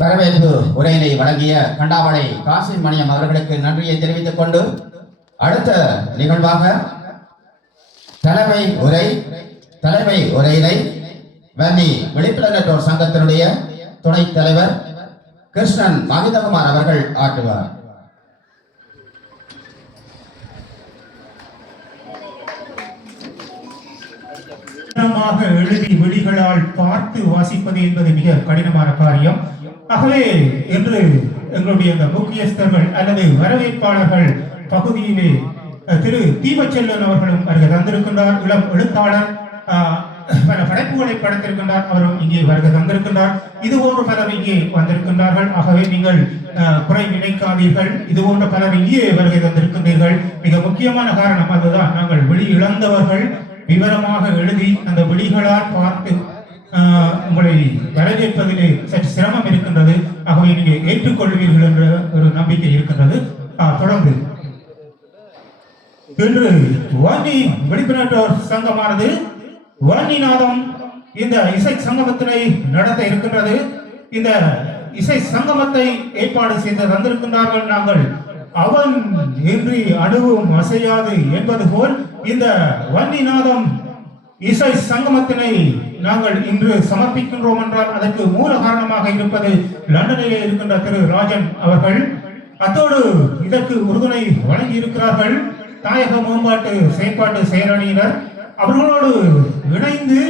வரவேற்பு உரையினை வழங்கிய கண்டாவளை காசிம் மணியம் அவர்களுக்கு நன்றியை தெரிவித்துக் கொண்டு அடுத்த நிகழ்வாக தலைமை உரையினை வன்னி விழிப்புணர்வோர் சங்கத்தினுடைய துணைத் தலைவர் கிருஷ்ணன் மகிதகுமார் அவர்கள் ஆற்றுவார். எழுதி விழிகளால் பார்த்து வாசிப்பது என்பது மிக கடினமான காரியம். ஆகவே என்று எங்களுடைய முக்கியஸ்தர்கள் அல்லது வரவேற்பாளர்கள் பகுதியிலே திரு தீபச்செல்வன் அவர்களும் வருகை தந்திருக்கின்றார். இளம் எழுத்தாளர், பல படைப்புகளை படைத்திருக்கின்றார். அவரும் இங்கே வருகை தந்திருக்கின்றார். இது போன்ற பலர் இங்கே வந்திருக்கின்றார்கள். ஆகவே நீங்கள் குறை நினைக்காதீர்கள். இது போன்ற பலர் இங்கே வருகை தந்திருக்கின்றீர்கள். மிக முக்கியமான காரணம் அதுதான், நாங்கள் வெளி இழந்தவர்கள் விவரமாக எழுதி அந்த விழிகளால் பார்த்து உங்களை வரவேற்பதிலே சற்று சிரமம் இருக்கின்றது. ஆகவே நீங்கள் ஏற்றுக்கொள்வீர்கள் என்ற ஒரு நம்பிக்கை இருக்கின்றது. தொடர்ந்து இன்று வன்னி விழிப்புணர்வோர் சங்கமானது வன்னிநாதம் இந்த இசை சங்கமத்தினை நடத்த இருக்கின்றது. இந்த இசை சங்கமத்தை ஏற்பாடு செய்து தந்திருக்கின்றார்கள். நாங்கள் அவன் இன்றி அணுவும் அசையாது என்பது போல் இந்த வன்னிநாதம் இசை சங்கமத்தினை நாங்கள் இன்று சமர்ப்பிக்கின்றோம் என்றால் அதற்கு மூல காரணமாக இருப்பது லண்டனிலே இருக்கின்ற திரு ராஜன் அவர்கள். அத்தோடு இதற்கு உறுதுணை வழங்கி இருக்கிறார்கள் தாயக மேம்பாட்டு செயற்பாட்டு செயலணியினர். அவர்களோடு இணைந்து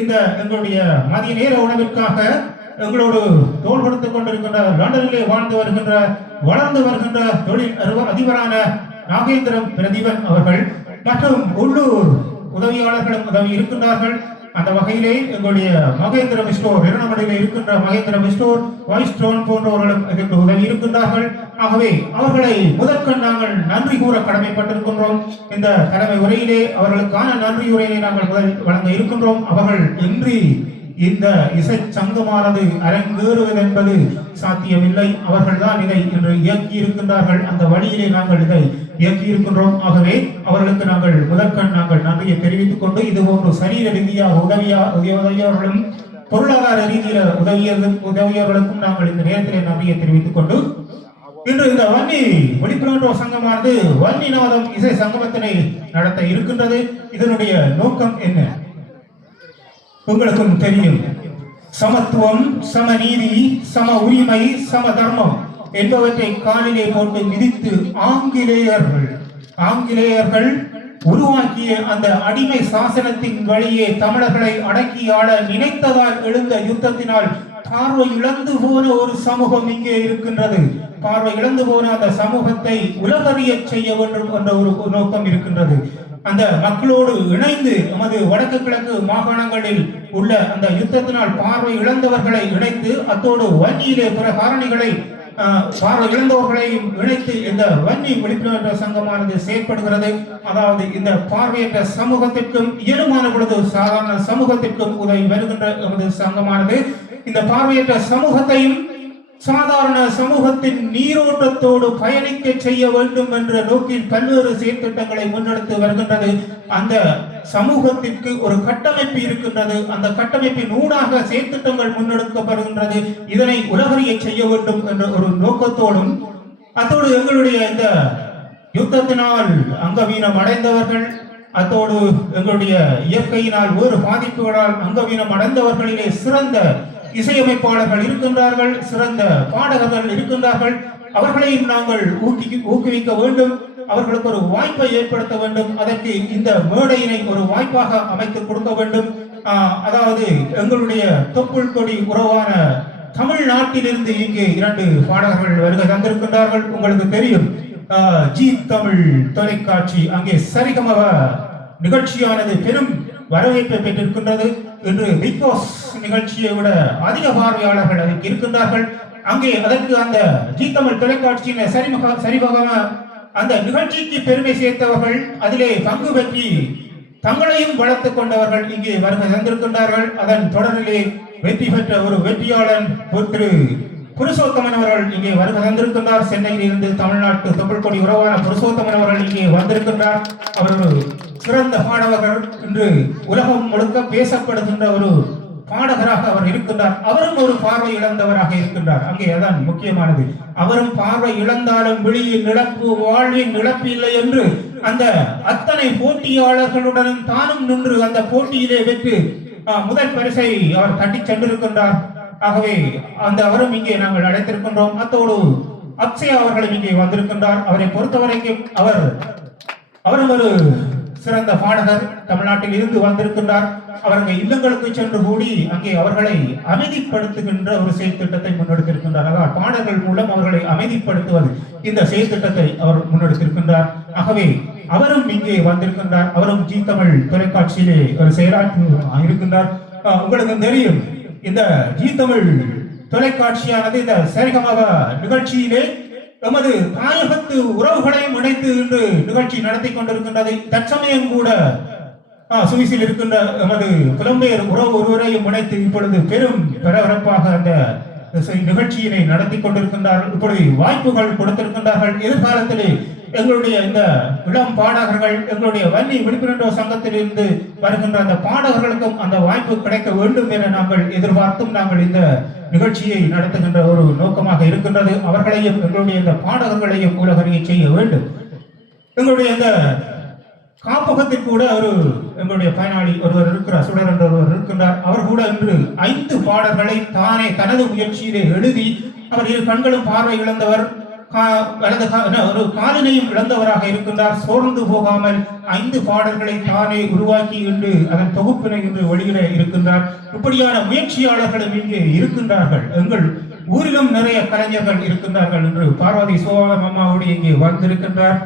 இந்த எங்களுடைய மதிய நேர உணவிற்காக எங்களோடு தோள் கொடுத்துக் கொண்டிருக்கின்ற லண்டனிலே வாழ்ந்து வருகின்ற வளர்ந்து வருகின்ற தொழில் அதிபரான நாகேந்திரம் பிரதீபன் அவர்கள் மற்றும் உள்ளூர் உதவியாளர்களும் உதவி இருக்கின்றார்கள். அந்த வகையிலே எங்களுடைய மகேந்திரம் ஸ்டோர் இரணமடையில் இருக்கின்ற மகேந்திரம் ஸ்டோர் வைஸ்டோன் போன்றவர்களும் இதற்கு உதவி இருக்கின்றார்கள். ஆகவே அவர்களை முதற்கண் நாங்கள் நன்றி கூற கடமைப்பட்டிருக்கின்றோம். இந்த தலைமை உரையிலே அவர்களுக்கான நன்றி உரையை நாங்கள் வழங்க இருக்கின்றோம். அவர்கள் இன்றி இந்த இசை சங்கமானது அரங்கேறுவது என்பது சாத்தியமில்லை. அவர்கள் தான் இதை இன்று இயக்கி இருக்கின்றார்கள். அந்த வழியிலே நாங்கள் இதை இயக்கி இருக்கின்றோம். ஆகவே அவர்களுக்கு நாங்கள் முதற்கண் நாங்கள் நன்றியை தெரிவித்துக் கொண்டு இதுபோன்று சரீர ரீதியாக உதவியவர்களும் பொருளாதார ரீதியில உதவியவர்களுக்கும் நாங்கள் இந்த நேரத்திலே நன்றியை தெரிவித்துக் கொண்டு இன்று இந்த வன்னி விழிப்புணர்வோர் சங்கமானது வன்னிநாதம் இசை சங்கமத்தினை நடத்த இருக்கின்றது. இதனுடைய நோக்கம் என்ன உங்களுக்கும் தெரியும். சமத்துவம், சமநீதி, சம உரிமை, சம தர்மம் என்பவற்றை காலிலே போட்டு மிதித்து ஆங்கிலேயர்கள் உருவாக்கிய அந்த அடிமை சாசனத்தின் வழியே தமிழர்களை அடக்கி ஆள நினைத்ததால் எழுந்த யுத்தத்தினால் பார்வை இழந்து போன ஒரு சமூகம் இங்கே இருக்கின்றது. பார்வை இழந்து போன அந்த சமூகத்தை உலகறிய செய்ய வேண்டும் என்ற ஒரு நோக்கம் இருக்கின்றது. அந்த மக்களோடு இணைந்து நமது வடக்கு கிழக்கு மாகாணங்களில் உள்ள அந்த யுத்தத்தினால் பார்வை இழந்தவர்களை இணைத்து அத்தோடு வன்னியிலே பிற காரணிகளை பார்வை இழந்தவர்களையும் இணைத்து இந்த வன்னி விழிப்புணர்வு சங்கமானது செயற்படுகிறது. அதாவது இந்த பார்வையற்ற சமூகத்திற்கும் இயலுமான பொழுது சாதாரண சமூகத்திற்கும் உதவி வருகின்ற நமது சங்கமானது இந்த பார்வையற்ற சமூகத்தையும் சாதாரண சமூகத்தின் நீரோட்டத்தோடு பயணிக்க செய்ய வேண்டும் என்ற நோக்கில் பல்வேறு செயற்திட்டங்களை முன்னெடுத்து வருகின்றது. அந்த சமூகத்திற்கு ஒரு கட்டமைப்பு இருக்கின்றது. அந்த கட்டமைப்பின் ஊடாக செயற்திட்டங்கள் முன்னெடுக்கப்படுகின்றது. இதனை உலகறிய செய்ய வேண்டும் என்ற ஒரு நோக்கத்தோடும் அத்தோடு எங்களுடைய இந்த யுத்தத்தினால் அங்கவீனம் அடைந்தவர்கள் அத்தோடு எங்களுடைய இயற்கையினால் வேறு பாதிப்புகளால் அங்கவீனம் அடைந்தவர்களிலே சிறந்த இசையமைப்பாளர்கள் இருக்கின்றார்கள், சிறந்த பாடகர்கள் இருக்கின்றார்கள். அவர்களையும் நாங்கள் ஊக்குவிக்க வேண்டும். அவர்களுக்கு ஒரு வாய்ப்பை ஏற்படுத்த வேண்டும். அதற்கு இந்த மேடையினை ஒரு வாய்ப்பாக அமைத்து கொடுக்க வேண்டும். அதாவது எங்களுடைய தொப்புள் கொடி உறவான தமிழ்நாட்டிலிருந்து இங்கே 2 பாடகர்கள் வருகை தந்திருக்கின்றார்கள். உங்களுக்கு தெரியும், ஜி தமிழ் தொலைக்காட்சி அங்கே சரிகம நிகழ்ச்சியானது பெரும் வரவேற்பை பெற்றிருக்கின்றது. இன்று பிக் பாஸ் நிகழ்ச்சியை விட அதிக பார்வையாளர்கள் அதற்கு இருக்கின்றார்கள். அங்கே அதற்கு அந்த ஜி தமிழ் தொலைக்காட்சியின் சரிபகம அந்த நிகழ்ச்சிக்கு பெருமை சேர்த்தவர்கள், அதிலே பங்கு பெற்றி தங்களையும் வளர்த்துக் கொண்டவர்கள் இங்கே வருகை தந்திருக்கின்றார்கள். அதன் தொடரிலே வெற்றி பெற்ற ஒரு வெற்றியாளன் திரு புருஷோத்தமன் அவர்கள் இங்கே வருகை தந்திருக்கின்றார். சென்னையில் இருந்து தமிழ்நாட்டு தொப்புள் கொடி உறவான புருஷோத்தமன் அவர்கள் இங்கே வந்திருக்கின்றார். அவர் ஒரு சிறந்த பாடகர். இன்று உலகம் முழுக்க பேசப்படுகின்ற ஒரு பாடகராக அவர் இருக்கின்றார். அவரும் ஒரு பார்வை இழந்தவராக இருக்கின்றார். அங்கே அதான் முக்கியமானது. அவரும் பார்வை இழந்தாலும் வெளியின் இழப்பு வாழ்வின் இழப்பு இல்லை என்று அந்த அத்தனை போட்டியாளர்களுடனும் தானும் நின்று அந்த போட்டியிலே வெற்றி முதல் பரிசை அவர் தட்டி சென்றிருக்கின்றார். ஆகவே அந்த அவரும் இங்கே நாங்கள் அழைத்திருக்கின்றோம். அத்தோடு அக்ஷயா அவர்களும் இங்கே வந்திருக்கின்றார். அவரை பொறுத்தவரைக்கும் அவரும் ஒரு சிறந்த பாடகர், தமிழ்நாட்டில் இருந்து வந்திருக்கின்றார். அவர் அங்கே இல்லங்களுக்கு சென்று கூடி அங்கே அவர்களை அமைதிப்படுத்துகின்ற ஒரு செயல் திட்டத்தை முன்னெடுத்திருக்கின்றார். அதாவது பாடல்கள் மூலம் அவர்களை அமைதிப்படுத்துவது இந்த செயல் திட்டத்தை அவர் முன்னெடுத்திருக்கின்றார். ஆகவே அவரும் இங்கே வந்திருக்கின்றார். அவரும் ஜி தமிழ் தொலைக்காட்சியிலே ஒரு செயலாற்றி இருக்கின்றார். உங்களுக்கு தெரியும், இந்த ஜி தமிழ் தொலைக்காட்சியானது இந்த சரிகமக நிகழ்ச்சியிலே எமது தாயகத்து உறவுகளையும் இணைத்து இன்று நிகழ்ச்சி நடத்தி கொண்டிருக்கின்றது. தற்சமயம் கூட சுவிஸில் இருக்கின்ற எமது புலம்பெயர் உறவு ஒருவரையும் இணைத்து இப்பொழுது பெரும் பரபரப்பாக அந்த நிகழ்ச்சியினை நடத்தி கொண்டிருக்கின்றார்கள். இப்பொழுது வாய்ப்புகள் கொடுத்திருக்கின்றார்கள். எதிர்காலத்திலே எங்களுடைய இந்த இளம் பாடகர்கள், எங்களுடைய வன்னி விழிப்புணர்வு சங்கத்தில் இருந்து வருகின்ற அந்த பாடகர்களுக்கும் அந்த வாய்ப்பு கிடைக்க வேண்டும் என நாங்கள் எதிர்பார்த்தும் நாங்கள் இந்த நிகழ்ச்சியை நடத்துகின்ற ஒரு நோக்கமாக இருக்கின்றது. அவர்களையும் எங்களுடைய இந்த பாடகர்களையும் உலகறிய செய்ய வேண்டும். எங்களுடைய இந்த காப்பகத்தில் கூட எங்களுடைய பயனாளி ஒருவர் இருக்கிறார், சுடர் என்ற ஒருவர் இருக்கின்றார். அவர் கூட இன்று 5 பாடல்களை தானே தனது முயற்சியிலே எழுதி, அவர் 2 கண்களும் பார்வை இழந்தவர், ஒரு காலினையும் இழந்தவராக இருக்கின்றார். சோர்ந்து போகாமல் 5 பாடல்களை தானே உருவாக்கி இன்று அதன் தொகுப்பினை இன்று வெளியிட இருக்கின்றார். இப்படியான முயற்சியாளர்களும் இங்கே இருக்கின்றார்கள். எங்கள் ஊரிலும் நிறைய கலைஞர்கள் இருக்கின்றார்கள் என்று பார்வதி சோழம் அம்மாவுடைய இங்கே வந்திருக்கின்றார்.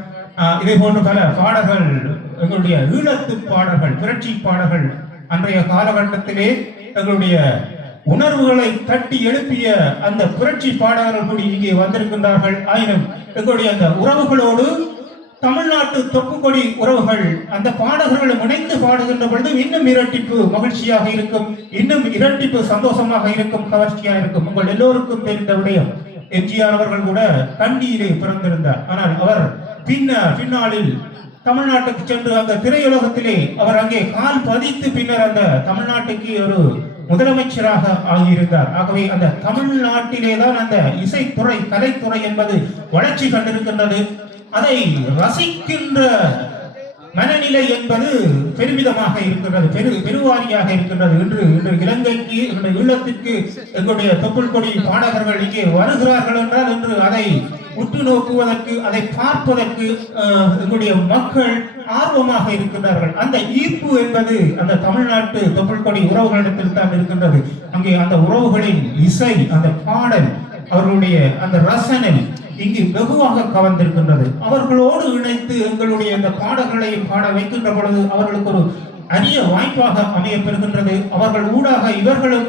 இதே போன்று பல பாடல்கள், எங்களுடைய ஈழத்து பாடல்கள், புரட்சி பாடல்கள் அன்றைய காலகட்டத்திலே எங்களுடைய உணர்வுகளை தட்டி எழுப்பிய அந்த புரட்சி பாடகர்கள் கூடி இங்கே வந்திருக்கின்றார்கள். ஆயினும் எங்களுடைய அந்த உறவுகளோடு தமிழ்நாட்டு தொப்புக்கொடி உறவுகள் அந்த பாடகர்களும் இணைந்து பாடுகின்ற பொழுது இன்னும் இரட்டிப்பு மகிழ்ச்சியாக இருக்கும், இன்னும் இரட்டிப்பு சந்தோஷமாக இருக்கும், கவர்ச்சியாக இருக்கும். உங்கள் எல்லோருக்கும் தெரிந்த விடயம், எம்ஜிஆர் அவர்கள் கூட கண்டியிலே பிறந்திருந்தார். ஆனால் அவர் பின்னாளில் தமிழ்நாட்டுக்கு சென்று அந்த திரையுலகத்திலே அவர் அங்கே கால் பதித்து பின்னர் அந்த தமிழ்நாட்டுக்கு ஒரு முதலமைச்சராக ஆகியிருந்தார். ஆகவே அந்த தமிழ்நாட்டிலே தான் அந்த இசைத்துறை, கலைத்துறை என்பது வளர்ச்சி கண்டிருக்கின்றது. அதை ரசிக்கின்ற மனநிலை என்பது பெருமிதமாக இருக்கின்றது, பெருவாரியாக இருக்கின்றது. இன்று இலங்கைக்கு, ஈழத்திற்கு எங்களுடைய தொப்புள் கொடி பாடகர்கள் இங்கே வருகிறார்கள் என்றால் இன்று அதை உற்று நோக்குவதற்கு, அதை பார்ப்பதற்கு எங்களுடைய மக்கள் ஆர்வமாக இருக்கின்றார்கள். அந்த ஈர்ப்பு என்பது அந்த தமிழ்நாட்டு தொப்புள் கொடி உறவுகளிடத்தில் தான் இருக்கின்றது. அங்கே அந்த உறவுகளின் இசை, அந்த பாடல், அவர்களுடைய அந்த ரசனை இங்கு வெகுவாக கவர்ந்திருக்கின்றது. அவர்களோடு இணைத்து எங்களுடைய இந்த பாடல்களையும் பாட வைக்கின்ற பொழுது அவர்களுக்கு ஒரு அரிய வாய்ப்பாக அமைய பெறுகின்றது. அவர்கள் ஊடாக இவர்களும்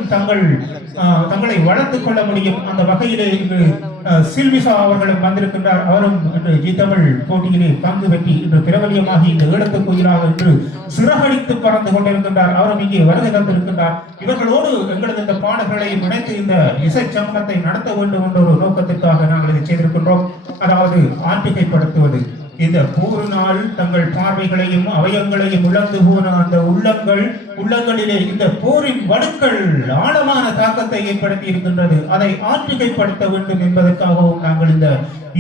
தங்களை வளர்த்துக் கொள்ள முடியும். அந்த வகையிலே இன்று சில்விசா அவர்களும் வந்திருக்கின்றார். அவரும் இன்று ஜி தமிழ் போட்டியிலே பங்கு பெற்றி இன்று பிரபலியமாகி இந்த ஈழத்து கோயிலாக இன்று சிறகடித்து பறந்து கொண்டிருக்கின்றார். அவரும் இங்கே வருகை தந்திருக்கின்றார். இவர்களோடு எங்களது இந்த பாடல்களை இணைத்து இந்த இசை சங்கத்தை நடத்த வேண்டும் என்ற ஒரு நோக்கத்திற்காக நாங்கள் இதை செய்திருக்கின்றோம். அதாவது ஆன்மீகப்படுத்துவது. இந்த போரினால் தங்கள் பார்வைகளையும் அவயங்களையும் இழந்து போன அந்த உள்ளங்களிலே இந்த போரின் வடுக்கள் ஆழமான தாக்கத்தை ஏற்படுத்தி இருக்கின்றது. அதை ஆற்றுகைப்படுத்த வேண்டும் என்பதற்காகவும் நாங்கள் இந்த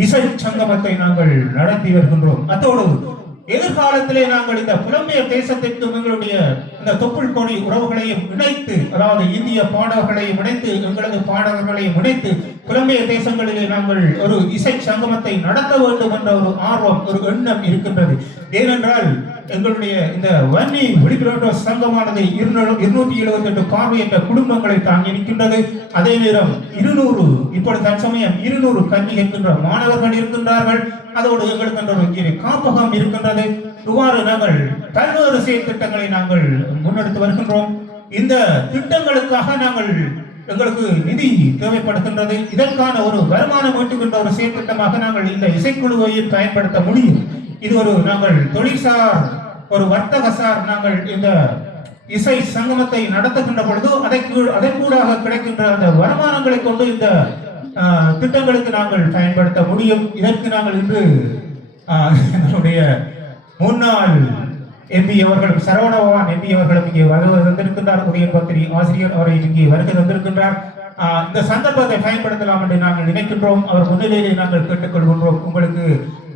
இசை சங்கமத்தை நாங்கள் நடத்தி வருகின்றோம். அத்தோடு எதிர்காலத்திலே நாங்கள் இந்த புலம்பெயர் தேசத்திற்கும் எங்களுடைய இந்த தொப்புள் கொடி உறவுகளையும் இணைத்து, அதாவது இந்திய பாடகர்களையும் இணைத்து, எங்களது பாடகர்களையும் இணைத்து புலம்பெயர் தேசங்களிலே நாங்கள் ஒரு இசை சங்கமத்தை நடத்த வேண்டும் என்ற ஒரு ஆர்வம், ஒரு எண்ணம் இருக்கின்றது. ஏனென்றால் எங்களுடைய இந்த வன்னி விழிப்புணர்வு சங்கமானது 278 பார்வையற்ற குடும்பங்களை தாங்கி இருக்கின்றது. அதே நேரம் 200 இப்பொழுது தற்சமயம் 200 கல்வி இருக்கின்ற மாணவர்கள் இருக்கின்றார்கள். அதோடு எங்களுக்கு காப்பகம் இருக்கின்றது. இவ்வாறு நாங்கள் பல்வேறு செயல் திட்டங்களை நாங்கள் முன்னெடுத்து வருகின்றோம். இந்த திட்டங்களுக்காக எங்களுக்கு நிதி தேவைப்படுகின்றது. இதற்கான ஒரு வருமானம் ஈட்டுகின்ற ஒரு செயல் திட்டமாக நாங்கள் இந்த இசைக்குழுவையும் பயன்படுத்த முடியும். இது நாங்கள் தொழிற்சார், ஒரு வர்த்தகசார் நாங்கள் இந்த இசை சங்கமத்தை நடத்துகின்ற பொழுது அதன் கூடாக கிடைக்கின்ற அந்த வருமானங்களை கொண்டு இந்த திட்டங்களுக்கு நாங்கள் பயன்படுத்த முடியும். இதற்கு நாங்கள் இன்று நம்முடைய முன்னாள் எம்பி அவர்களும் சரவணபவான் எம்பி அவர்களும் இங்கே வருகை தந்திருக்கின்றார். உதயன் பத்திரி ஆசிரியர் அவரை இங்கே வருகை தந்திருக்கின்றார். இந்த சந்தர்ப்பத்தை பயன்படுத்தலாம் என்று நாங்கள் நினைக்கின்றோம். அவர் முன்னிலையிலே நாங்கள் கேட்டுக்கொள்கின்றோம். உங்களுக்கு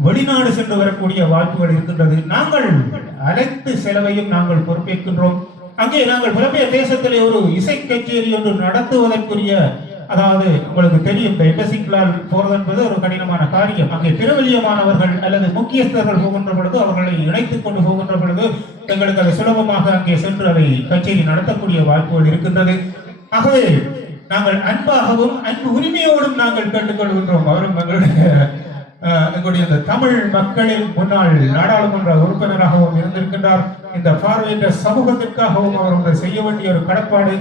வெளிநாடு சென்று வரக்கூடிய வாய்ப்புகள் இருக்கின்றது. நாங்கள் அனைத்து செலவையும் நாங்கள் பொறுப்பேற்கின்றோம். அங்கே நாங்கள் புலம்பெயர் தேசத்திலே ஒரு இசை கச்சேரி ஒன்று நடத்துவதற்குரிய, அதாவது உங்களுக்கு தெரியும், இந்த எம்பசிக்களால் போறது என்பது ஒரு கடினமான காரியம். அங்கே திருவலியமானவர்கள் அல்லது முக்கியஸ்தர்கள் போகின்ற பொழுது, அவர்களை இணைத்துக் கொண்டு போகின்ற பொழுது எங்களுக்கு அதை சுலபமாக அங்கே சென்று அதை கச்சேரி நடத்தக்கூடிய வாய்ப்புகள் இருக்கின்றது. ஆகவே நாங்கள் அன்பாகவும் அன்பு உரிமையோடும் நாங்கள் கேட்டுக்கொள்கின்றோம். அவரும் எங்களுடைய இந்த தமிழ் மக்களின் முன்னாள் நாடாளுமன்ற உறுப்பினராகவும் இருந்திருக்கின்றார். இந்த பார்வையற்ற சமூகத்திற்காகவும் அவர் செய்ய வேண்டிய ஒரு கடப்பாடு